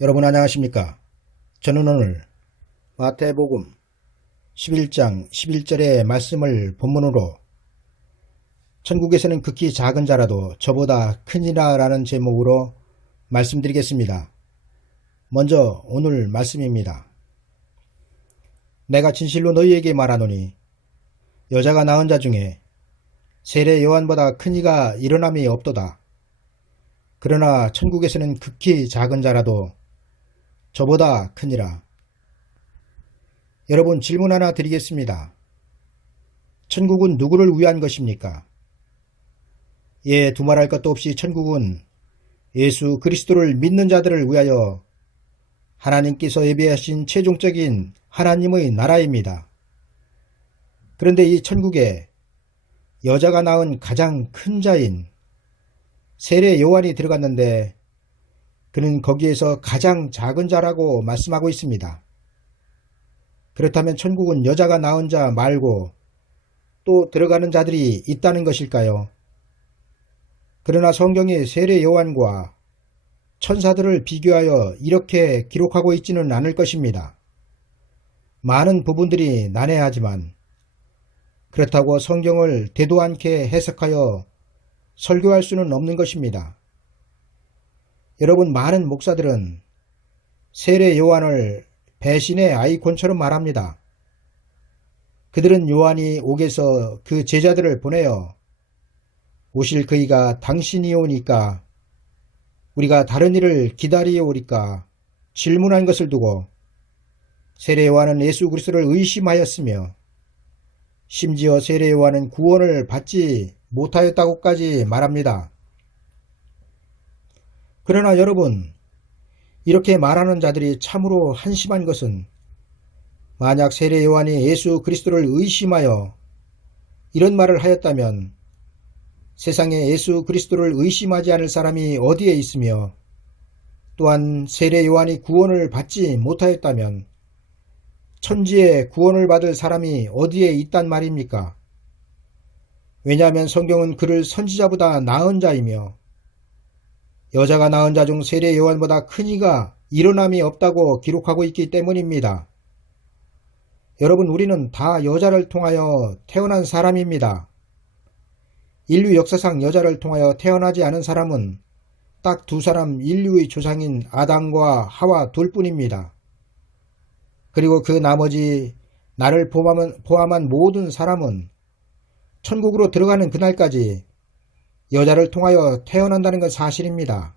여러분 안녕하십니까? 저는 오늘 마태복음 11장 11절의 말씀을 본문으로 천국에서는 극히 작은 자라도 저보다 크니라 라는 제목으로 말씀드리겠습니다. 먼저 오늘 말씀입니다. 내가 진실로 너희에게 말하노니 여자가 낳은 자 중에 세례 요한보다 큰 이가 일어남이 없도다. 그러나 천국에서는 극히 작은 자라도 저보다 크니라. 여러분 질문 하나 드리겠습니다. 천국은 누구를 위한 것입니까? 두말할 것도 없이 천국은 예수 그리스도를 믿는 자들을 위하여 하나님께서 예비하신 최종적인 하나님의 나라입니다. 그런데 이 천국에 여자가 낳은 가장 큰 자인 세례 요한이 들어갔는데 그는 거기에서 가장 작은 자라고 말씀하고 있습니다. 그렇다면 천국은 여자가 낳은 자 말고 또 들어가는 자들이 있다는 것일까요? 그러나 성경이 세례 요한과 천사들을 비교하여 이렇게 기록하고 있지는 않을 것입니다. 많은 부분들이 난해하지만 그렇다고 성경을 대도 않게 해석하여 설교할 수는 없는 것입니다. 여러분, 많은 목사들은 세례 요한을 배신의 아이콘처럼 말합니다. 그들은 요한이 옥에서 그 제자들을 보내어 오실 그이가 당신이 오니까 우리가 다른 일을 기다리어 오리까 질문한 것을 두고 세례 요한은 예수 그리스도를 의심하였으며 심지어 세례 요한은 구원을 받지 못하였다고까지 말합니다. 그러나 여러분, 이렇게 말하는 자들이 참으로 한심한 것은 만약 세례 요한이 예수 그리스도를 의심하여 이런 말을 하였다면 세상에 예수 그리스도를 의심하지 않을 사람이 어디에 있으며 또한 세례 요한이 구원을 받지 못하였다면 천지에 구원을 받을 사람이 어디에 있단 말입니까? 왜냐하면 성경은 그를 선지자보다 나은 자이며 여자가 낳은 자 중 세례 요한보다 큰 이가 일어남이 없다고 기록하고 있기 때문입니다. 여러분, 우리는 다 여자를 통하여 태어난 사람입니다. 인류 역사상 여자를 통하여 태어나지 않은 사람은 딱 두 사람, 인류의 조상인 아담과 하와 둘뿐입니다. 그리고 그 나머지 나를 포함한 모든 사람은 천국으로 들어가는 그날까지 여자를 통하여 태어난다는 건 사실입니다.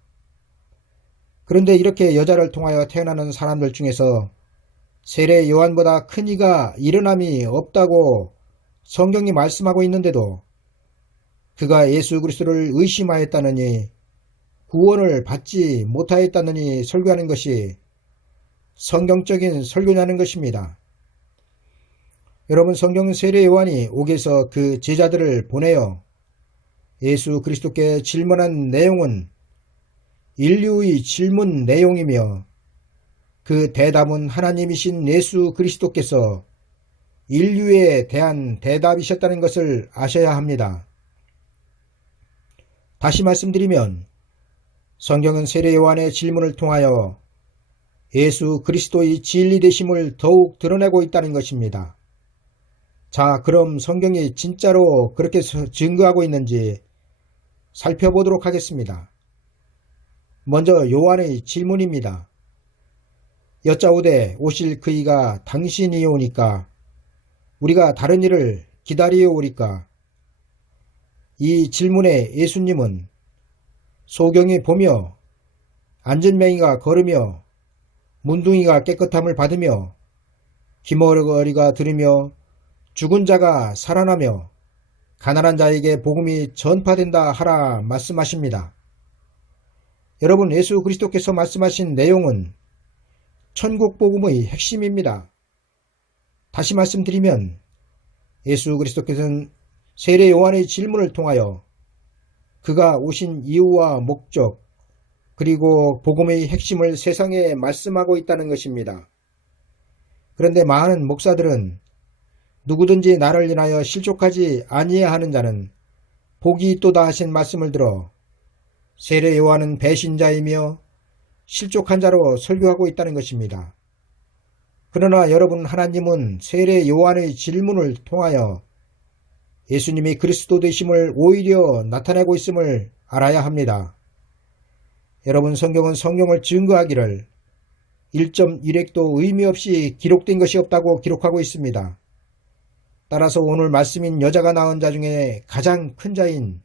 그런데 이렇게 여자를 통하여 태어나는 사람들 중에서 세례 요한보다 큰 이가 일어남이 없다고 성경이 말씀하고 있는데도 그가 예수 그리스도를 의심하였다느니 구원을 받지 못하였다느니 설교하는 것이 성경적인 설교냐는 것입니다. 여러분, 성경은 세례 요한이 옥에서 그 제자들을 보내어 예수 그리스도께 질문한 내용은 인류의 질문 내용이며 그 대답은 하나님이신 예수 그리스도께서 인류에 대한 대답이셨다는 것을 아셔야 합니다. 다시 말씀드리면 성경은 세례 요한의 질문을 통하여 예수 그리스도의 진리되심을 더욱 드러내고 있다는 것입니다. 자, 그럼 성경이 진짜로 그렇게 증거하고 있는지 살펴보도록 하겠습니다. 먼저 요한의 질문입니다. 여짜오되 오실 그이가 당신이 오니까 우리가 다른 일을 기다리어 오리까? 이 질문에 예수님은 소경이 보며 안전맹이가 걸으며 문둥이가 깨끗함을 받으며 기머거리가 들으며 죽은 자가 살아나며 가난한 자에게 복음이 전파된다 하라 말씀하십니다. 여러분, 예수 그리스도께서 말씀하신 내용은 천국 복음의 핵심입니다. 다시 말씀드리면 예수 그리스도께서는 세례 요한의 질문을 통하여 그가 오신 이유와 목적 그리고 복음의 핵심을 세상에 말씀하고 있다는 것입니다. 그런데 많은 목사들은 누구든지 나를 인하여 실족하지 아니하는 자는 복이 있도다 하신 말씀을 들어 세례 요한은 배신자이며 실족한 자로 설교하고 있다는 것입니다. 그러나 여러분, 하나님은 세례 요한의 질문을 통하여 예수님이 그리스도 되심을 오히려 나타내고 있음을 알아야 합니다. 여러분, 성경은 성경을 증거하기를 1.1획도 의미 없이 기록된 것이 없다고 기록하고 있습니다. 따라서 오늘 말씀인 여자가 낳은 자 중에 가장 큰 자인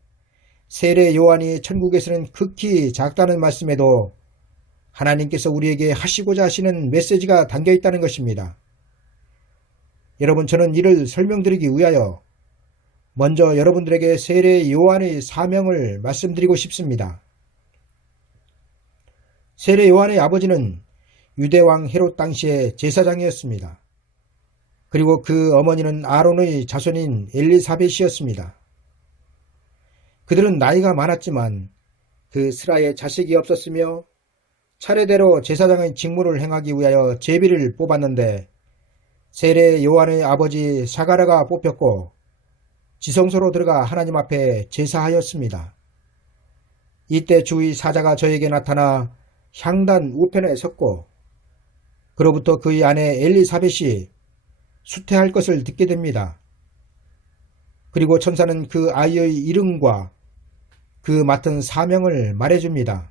세례 요한이 천국에서는 극히 작다는 말씀에도 하나님께서 우리에게 하시고자 하시는 메시지가 담겨 있다는 것입니다. 여러분, 저는 이를 설명드리기 위하여 먼저 여러분들에게 세례 요한의 사명을 말씀드리고 싶습니다. 세례 요한의 아버지는 유대왕 헤롯 당시의 제사장이었습니다. 그리고 그 어머니는 아론의 자손인 엘리사벳이었습니다. 그들은 나이가 많았지만 그 스라에 자식이 없었으며 차례대로 제사장의 직무를 행하기 위하여 제비를 뽑았는데 세례 요한의 아버지 사가랴가 뽑혔고 지성소로 들어가 하나님 앞에 제사하였습니다. 이때 주의 사자가 저에게 나타나 향단 우편에 섰고 그로부터 그의 아내 엘리사벳이 수태할 것을 듣게 됩니다. 그리고 천사는 그 아이의 이름과 그 맡은 사명을 말해줍니다.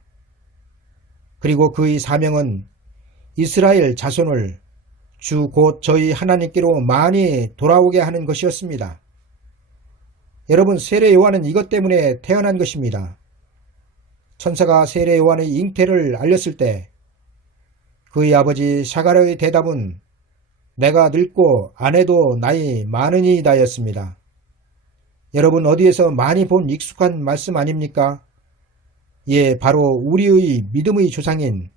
그리고 그의 사명은 이스라엘 자손을 주 곧 저희 하나님께로 많이 돌아오게 하는 것이었습니다. 여러분, 세례 요한은 이것 때문에 태어난 것입니다. 천사가 세례 요한의 잉태를 알렸을 때 그의 아버지 사가랴의 대답은 내가 늙고 아내도 나이 많으니이다였습니다. 여러분, 어디에서 많이 본 익숙한 말씀 아닙니까? 예, 바로 우리의 믿음의 조상인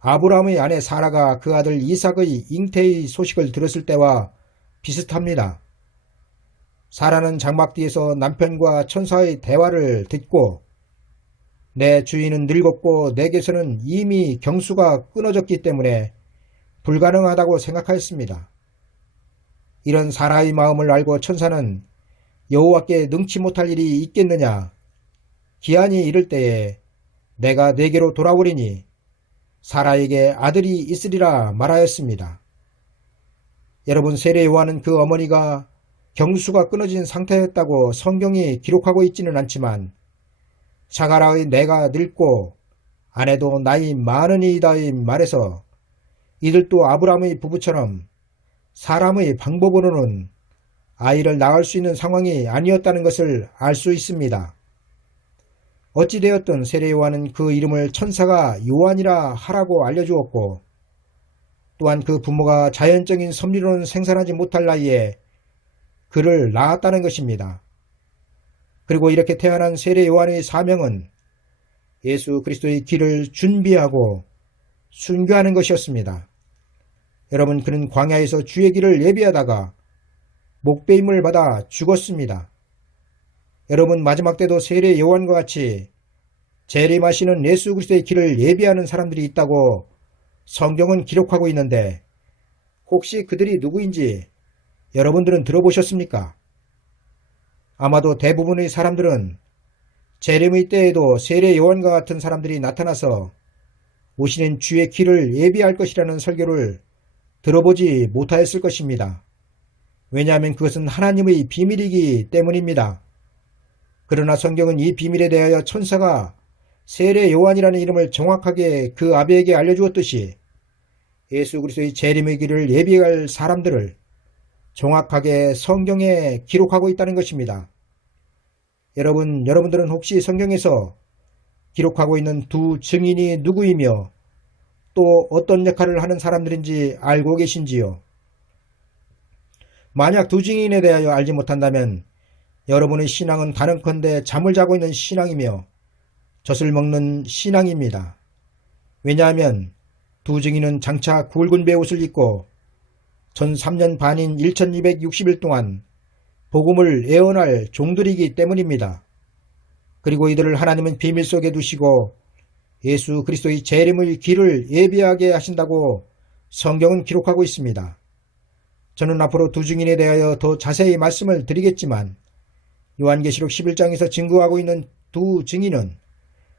아브라함의 아내 사라가 그 아들 이삭의 잉태의 소식을 들었을 때와 비슷합니다. 사라는 장막 뒤에서 남편과 천사의 대화를 듣고 내 주인은 늙었고 내게서는 이미 경수가 끊어졌기 때문에 불가능하다고 생각하였습니다. 이런 사라의 마음을 알고 천사는 여호와께 능치 못할 일이 있겠느냐, 기한이 이를 때에 내가 내게로 돌아오리니 사라에게 아들이 있으리라 말하였습니다. 여러분, 세례 요한은 그 어머니가 경수가 끊어진 상태였다고 성경이 기록하고 있지는 않지만 사가랴의 내가 늙고 아내도 나이 많으니이다의 말에서 이들도 아브라함의 부부처럼 사람의 방법으로는 아이를 낳을 수 있는 상황이 아니었다는 것을 알 수 있습니다. 어찌되었든 세례 요한은 그 이름을 천사가 요한이라 하라고 알려주었고 또한 그 부모가 자연적인 섭리로는 생산하지 못할 나이에 그를 낳았다는 것입니다. 그리고 이렇게 태어난 세례 요한의 사명은 예수 그리스도의 길을 준비하고 순교하는 것이었습니다. 여러분, 그는 광야에서 주의 길을 예비하다가 목배임을 받아 죽었습니다. 여러분, 마지막 때도 세례 요한과 같이 재림하시는 예수 그리스도의 길을 예비하는 사람들이 있다고 성경은 기록하고 있는데 혹시 그들이 누구인지 여러분들은 들어보셨습니까? 아마도 대부분의 사람들은 재림의 때에도 세례 요한과 같은 사람들이 나타나서 오시는 주의 길을 예비할 것이라는 설교를 들어보지 못하였을 것입니다. 왜냐하면 그것은 하나님의 비밀이기 때문입니다. 그러나 성경은 이 비밀에 대하여 천사가 세례 요한이라는 이름을 정확하게 그 아비에게 알려주었듯이 예수 그리스도의 재림의 길을 예비할 사람들을 정확하게 성경에 기록하고 있다는 것입니다. 여러분들은 혹시 성경에서 기록하고 있는 두 증인이 누구이며 또 어떤 역할을 하는 사람들인지 알고 계신지요? 만약 두 증인에 대하여 알지 못한다면 여러분의 신앙은 다른컨대 잠을 자고 있는 신앙이며 젖을 먹는 신앙입니다. 왜냐하면 두 증인은 장차 굵은 베옷을 입고 전 3년 반인 1260일 동안 복음을 예언할 종들이기 때문입니다. 그리고 이들을 하나님은 비밀 속에 두시고 예수 그리스도의 재림의 길을 예비하게 하신다고 성경은 기록하고 있습니다. 저는 앞으로 두 증인에 대하여 더 자세히 말씀을 드리겠지만 요한계시록 11장에서 증거하고 있는 두 증인은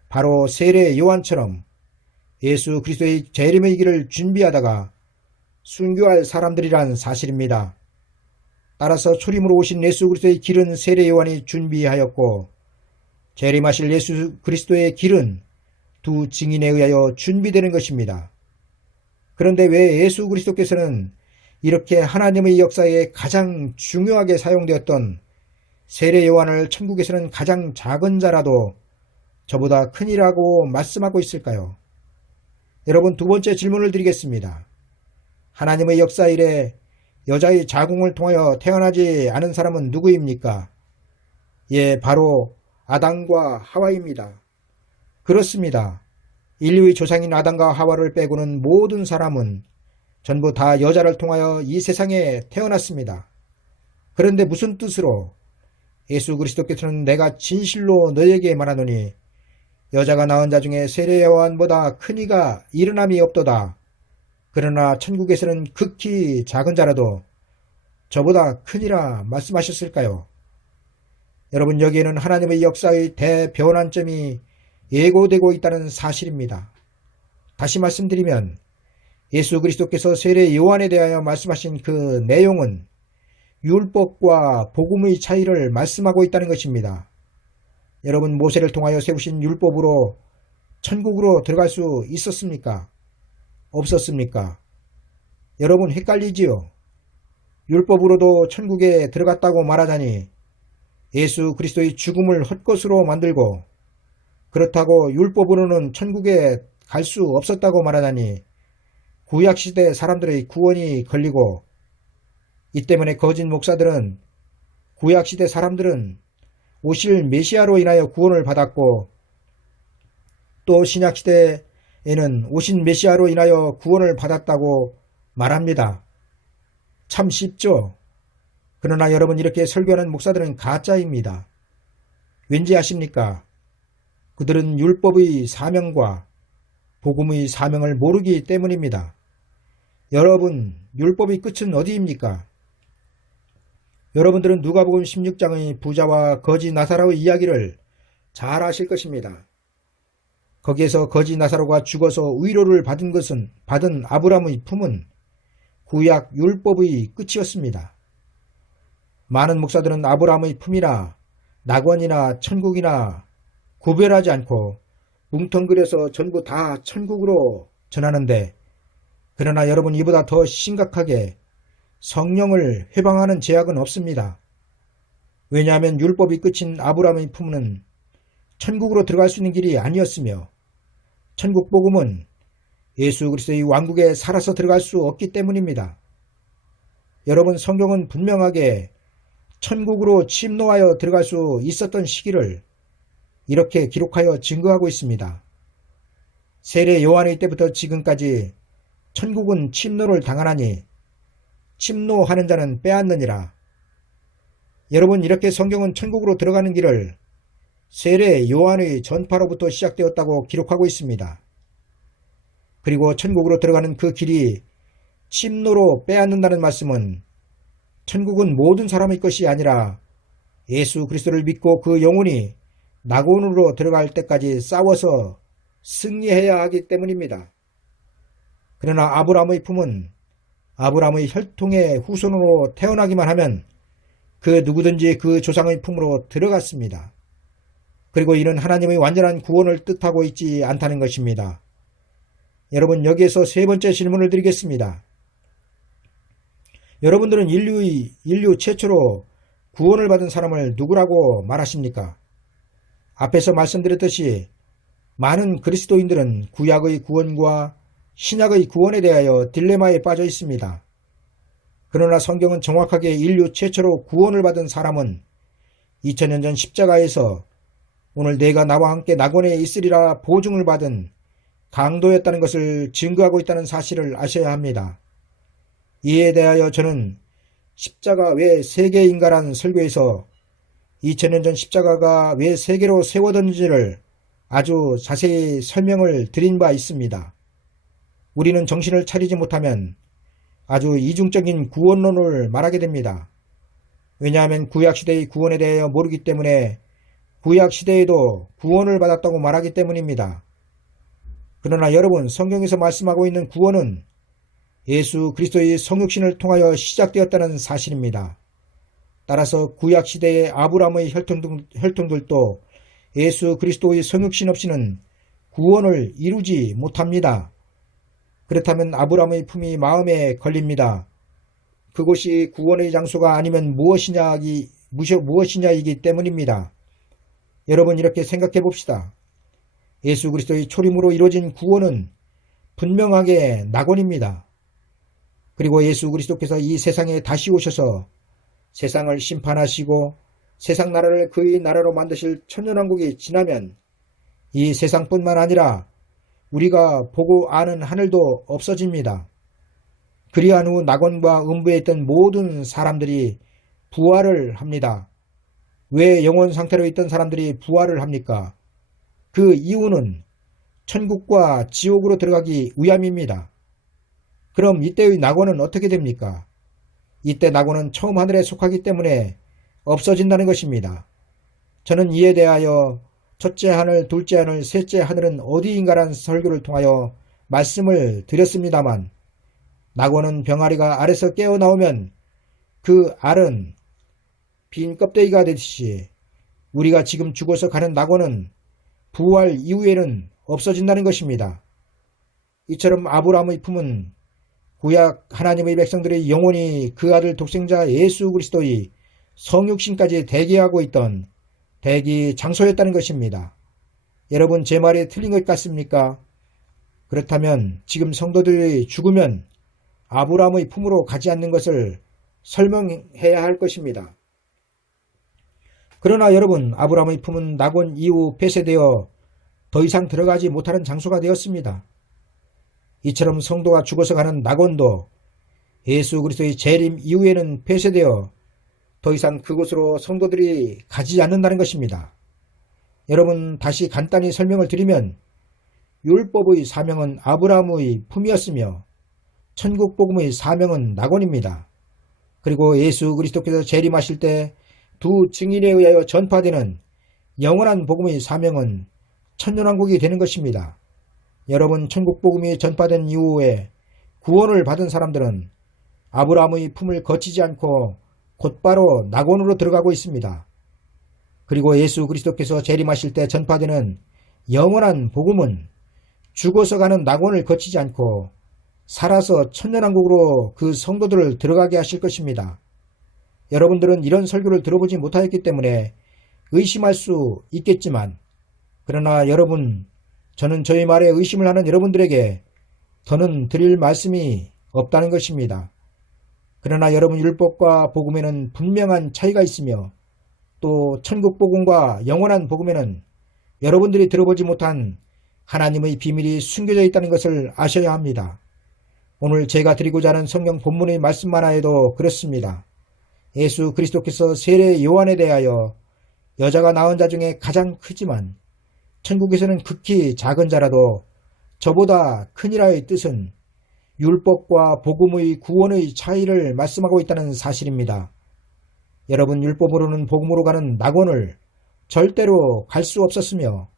바로 세례 요한처럼 예수 그리스도의 재림의 길을 준비하다가 순교할 사람들이란 사실입니다. 따라서 초림으로 오신 예수 그리스도의 길은 세례 요한이 준비하였고 재림하실 예수 그리스도의 길은 두 증인에 의하여 준비되는 것입니다. 그런데 왜 예수 그리스도께서는 이렇게 하나님의 역사에 가장 중요하게 사용되었던 세례 요한을 천국에서는 가장 작은 자라도 저보다 큰이라고 말씀하고 있을까요? 여러분, 두 번째 질문을 드리겠습니다. 하나님의 역사 이래 여자의 자궁을 통하여 태어나지 않은 사람은 누구입니까? 예, 바로 아담과 하와입니다. 그렇습니다. 인류의 조상인 아담과 하와를 빼고는 모든 사람은 전부 다 여자를 통하여 이 세상에 태어났습니다. 그런데 무슨 뜻으로? 예수 그리스도께서는 내가 진실로 너에게 말하노니 여자가 낳은 자 중에 세례 요한보다 큰 이가 일어남이 없도다. 그러나 천국에서는 극히 작은 자라도 저보다 크니라 말씀하셨을까요? 여러분, 여기에는 하나님의 역사의 대변환점이 예고되고 있다는 사실입니다. 다시 말씀드리면 예수 그리스도께서 세례 요한에 대하여 말씀하신 그 내용은 율법과 복음의 차이를 말씀하고 있다는 것입니다. 여러분, 모세를 통하여 세우신 율법으로 천국으로 들어갈 수 있었습니까? 없었습니까? 여러분, 헷갈리지요? 율법으로도 천국에 들어갔다고 말하자니 예수 그리스도의 죽음을 헛것으로 만들고 그렇다고 율법으로는 천국에 갈 수 없었다고 말하자니 구약시대 사람들의 구원이 걸리고 이 때문에 거짓 목사들은 구약시대 사람들은 오실 메시아로 인하여 구원을 받았고 또 신약시대에는 오신 메시아로 인하여 구원을 받았다고 말합니다. 참 쉽죠? 그러나 여러분, 이렇게 설교하는 목사들은 가짜입니다. 왠지 아십니까? 그들은 율법의 사명과 복음의 사명을 모르기 때문입니다. 여러분, 율법의 끝은 어디입니까? 여러분들은 누가복음 16장의 부자와 거지 나사로의 이야기를 잘 아실 것입니다. 거기에서 거지 나사로가 죽어서 위로를 받은 아브라함의 품은 구약 율법의 끝이었습니다. 많은 목사들은 아브라함의 품이나 낙원이나 천국이나 구별하지 않고 뭉텅그려서 전부 다 천국으로 전하는데, 그러나 여러분, 이보다 더 심각하게 성령을 회방하는 제약은 없습니다. 왜냐하면 율법이 끝인 아브라함의 품은 천국으로 들어갈 수 있는 길이 아니었으며 천국 복음은 예수 그리스도의 왕국에 살아서 들어갈 수 없기 때문입니다. 여러분, 성경은 분명하게 천국으로 침노하여 들어갈 수 있었던 시기를 이렇게 기록하여 증거하고 있습니다. 세례 요한의 때부터 지금까지 천국은 침노를 당하나니 침노하는 자는 빼앗느니라. 여러분, 이렇게 성경은 천국으로 들어가는 길을 세례 요한의 전파로부터 시작되었다고 기록하고 있습니다. 그리고 천국으로 들어가는 그 길이 침노로 빼앗는다는 말씀은 천국은 모든 사람의 것이 아니라 예수 그리스도를 믿고 그 영혼이 낙원으로 들어갈 때까지 싸워서 승리해야 하기 때문입니다. 그러나 아브라함의 품은 아브라함의 혈통의 후손으로 태어나기만 하면 그 누구든지 그 조상의 품으로 들어갔습니다. 그리고 이는 하나님의 완전한 구원을 뜻하고 있지 않다는 것입니다. 여러분, 여기에서 세 번째 질문을 드리겠습니다. 여러분들은 인류 최초로 구원을 받은 사람을 누구라고 말하십니까? 앞에서 말씀드렸듯이 많은 그리스도인들은 구약의 구원과 신약의 구원에 대하여 딜레마에 빠져 있습니다. 그러나 성경은 정확하게 인류 최초로 구원을 받은 사람은 2000년 전 십자가에서 오늘 내가 나와 함께 낙원에 있으리라 보증을 받은 강도였다는 것을 증거하고 있다는 사실을 아셔야 합니다. 이에 대하여 저는 십자가 왜 세계인가란 설교에서 2000년 전 십자가가 왜 세계로 세워졌는지를 아주 자세히 설명을 드린 바 있습니다. 우리는 정신을 차리지 못하면 아주 이중적인 구원론을 말하게 됩니다. 왜냐하면 구약시대의 구원에 대하여 모르기 때문에 구약시대에도 구원을 받았다고 말하기 때문입니다. 그러나 여러분, 성경에서 말씀하고 있는 구원은 예수 그리스도의 성육신을 통하여 시작되었다는 사실입니다. 따라서 구약시대의 아브라함의 혈통들도 예수 그리스도의 성육신 없이는 구원을 이루지 못합니다. 그렇다면 아브라함의 품이 마음에 걸립니다. 그곳이 구원의 장소가 아니면 무엇이냐이기 때문입니다. 여러분, 이렇게 생각해 봅시다. 예수 그리스도의 초림으로 이루어진 구원은 분명하게 낙원입니다. 그리고 예수 그리스도께서 이 세상에 다시 오셔서 세상을 심판하시고 세상 나라를 그의 나라로 만드실 천년왕국이 지나면 이 세상뿐만 아니라 우리가 보고 아는 하늘도 없어집니다. 그리한 후 낙원과 음부에 있던 모든 사람들이 부활을 합니다. 왜 영혼 상태로 있던 사람들이 부활을 합니까? 그 이유는 천국과 지옥으로 들어가기 위함입니다. 그럼 이때의 낙원은 어떻게 됩니까? 이때 낙원은 처음 하늘에 속하기 때문에 없어진다는 것입니다. 저는 이에 대하여 첫째 하늘, 둘째 하늘, 셋째 하늘은 어디인가라는 설교를 통하여 말씀을 드렸습니다만, 낙원은 병아리가 알에서 깨어나오면 그 알은 빈 껍데기가 되듯이 우리가 지금 죽어서 가는 낙원은 부활 이후에는 없어진다는 것입니다. 이처럼 아브라함의 품은 구약 하나님의 백성들의 영혼이 그 아들 독생자 예수 그리스도의 성육신까지 대기하고 있던 대기 장소였다는 것입니다. 여러분, 제 말이 틀린 것 같습니까? 그렇다면 지금 성도들이 죽으면 아브라함의 품으로 가지 않는 것을 설명해야 할 것입니다. 그러나 여러분, 아브라함의 품은 낙원 이후 폐쇄되어 더 이상 들어가지 못하는 장소가 되었습니다. 이처럼 성도가 죽어서 가는 낙원도 예수 그리스도의 재림 이후에는 폐쇄되어 더 이상 그곳으로 성도들이 가지 않는다는 것입니다. 여러분, 다시 간단히 설명을 드리면 율법의 사명은 아브라함의 품이었으며 천국 복음의 사명은 낙원입니다. 그리고 예수 그리스도께서 재림하실 때 두 증인에 의하여 전파되는 영원한 복음의 사명은 천년왕국이 되는 것입니다. 여러분, 천국 복음이 전파된 이후에 구원을 받은 사람들은 아브라함의 품을 거치지 않고 곧바로 낙원으로 들어가고 있습니다. 그리고 예수 그리스도께서 재림하실 때 전파되는 영원한 복음은 죽어서 가는 낙원을 거치지 않고 살아서 천년왕국으로 그 성도들을 들어가게 하실 것입니다. 여러분들은 이런 설교를 들어보지 못하였기 때문에 의심할 수 있겠지만, 그러나 여러분, 저는 저희 말에 의심을 하는 여러분들에게 더는 드릴 말씀이 없다는 것입니다. 그러나 여러분, 율법과 복음에는 분명한 차이가 있으며 또 천국 복음과 영원한 복음에는 여러분들이 들어보지 못한 하나님의 비밀이 숨겨져 있다는 것을 아셔야 합니다. 오늘 제가 드리고자 하는 성경 본문의 말씀만 하여도 그렇습니다. 예수 그리스도께서 세례 요한에 대하여 여자가 낳은 자 중에 가장 크지만 천국에서는 극히 작은 자라도 저보다 크니라의 뜻은 율법과 복음의 구원의 차이를 말씀하고 있다는 사실입니다. 여러분, 율법으로는 복음으로 가는 낙원을 절대로 갈 수 없었으며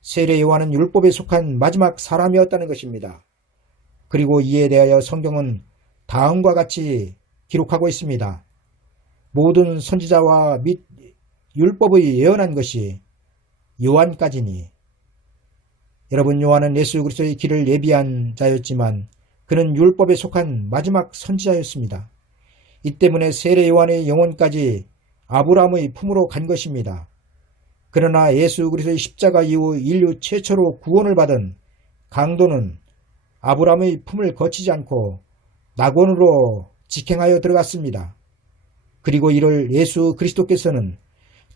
세례 요한은 율법에 속한 마지막 사람이었다는 것입니다. 그리고 이에 대하여 성경은 다음과 같이 기록하고 있습니다. 모든 선지자와 및 율법의 예언한 것이 요한까지니. 여러분, 요한은 예수 그리스도의 길을 예비한 자였지만 그는 율법에 속한 마지막 선지자였습니다. 이 때문에 세례 요한의 영혼까지 아브라함의 품으로 간 것입니다. 그러나 예수 그리스도의 십자가 이후 인류 최초로 구원을 받은 강도는 아브라함의 품을 거치지 않고 낙원으로 직행하여 들어갔습니다. 그리고 이를 예수 그리스도께서는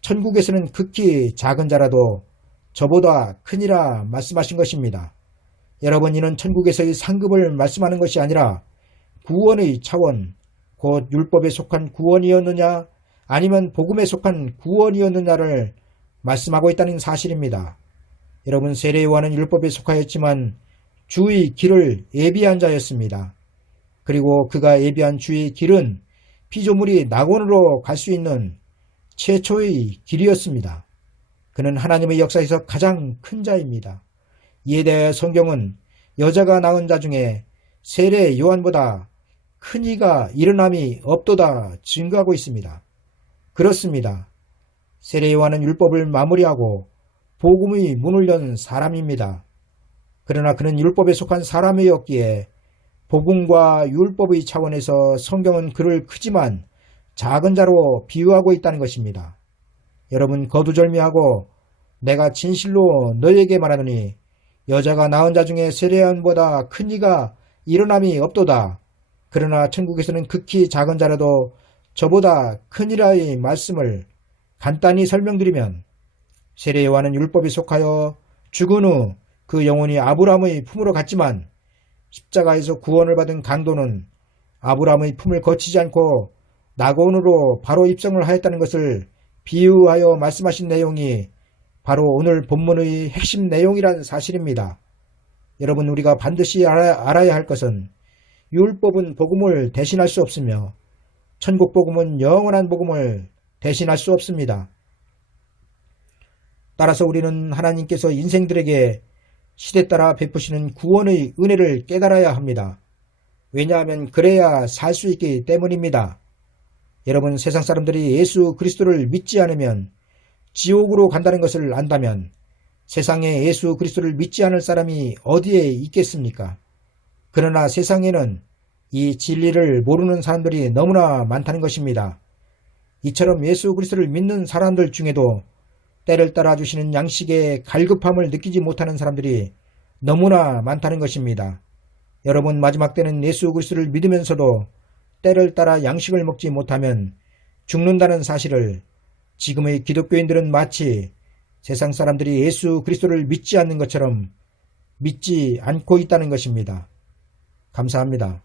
천국에서는 극히 작은 자라도 저보다 크니라 말씀하신 것입니다. 여러분, 이는 천국에서의 상급을 말씀하는 것이 아니라 구원의 차원, 곧 율법에 속한 구원이었느냐 아니면 복음에 속한 구원이었느냐를 말씀하고 있다는 사실입니다. 여러분, 세례 요한은 율법에 속하였지만 주의 길을 예비한 자였습니다. 그리고 그가 예비한 주의 길은 피조물이 낙원으로 갈 수 있는 최초의 길이었습니다. 그는 하나님의 역사에서 가장 큰 자입니다. 이에 대해 성경은 여자가 낳은 자 중에 세례 요한보다 큰 이가 일어남이 없도다 증거하고 있습니다. 그렇습니다. 세례 요한은 율법을 마무리하고 복음의 문을 연 사람입니다. 그러나 그는 율법에 속한 사람이었기에 복음과 율법의 차원에서 성경은 그를 크지만 작은 자로 비유하고 있다는 것입니다. 여러분, 거두절미하고 내가 진실로 너희에게 말하노니 여자가 낳은 자 중에 세례 요한보다 큰 이가 일어남이 없도다. 그러나 천국에서는 극히 작은 자라도 저보다 큰이라의 말씀을 간단히 설명드리면, 세례 요한은 율법에 속하여 죽은 후 그 영혼이 아브라함의 품으로 갔지만 십자가에서 구원을 받은 강도는 아브라함의 품을 거치지 않고 낙원으로 바로 입성을 하였다는 것을 비유하여 말씀하신 내용이 바로 오늘 본문의 핵심 내용이란 사실입니다. 여러분, 우리가 반드시 알아야 할 것은 율법은 복음을 대신할 수 없으며 천국 복음은 영원한 복음을 대신할 수 없습니다. 따라서 우리는 하나님께서 인생들에게 시대 따라 베푸시는 구원의 은혜를 깨달아야 합니다. 왜냐하면 그래야 살 수 있기 때문입니다. 여러분, 세상 사람들이 예수 그리스도를 믿지 않으면 지옥으로 간다는 것을 안다면 세상에 예수 그리스도를 믿지 않을 사람이 어디에 있겠습니까? 그러나 세상에는 이 진리를 모르는 사람들이 너무나 많다는 것입니다. 이처럼 예수 그리스도를 믿는 사람들 중에도 때를 따라 주시는 양식의 갈급함을 느끼지 못하는 사람들이 너무나 많다는 것입니다. 여러분, 마지막 때는 예수 그리스도를 믿으면서도 때를 따라 양식을 먹지 못하면 죽는다는 사실을 지금의 기독교인들은 마치 세상 사람들이 예수 그리스도를 믿지 않는 것처럼 믿지 않고 있다는 것입니다. 감사합니다.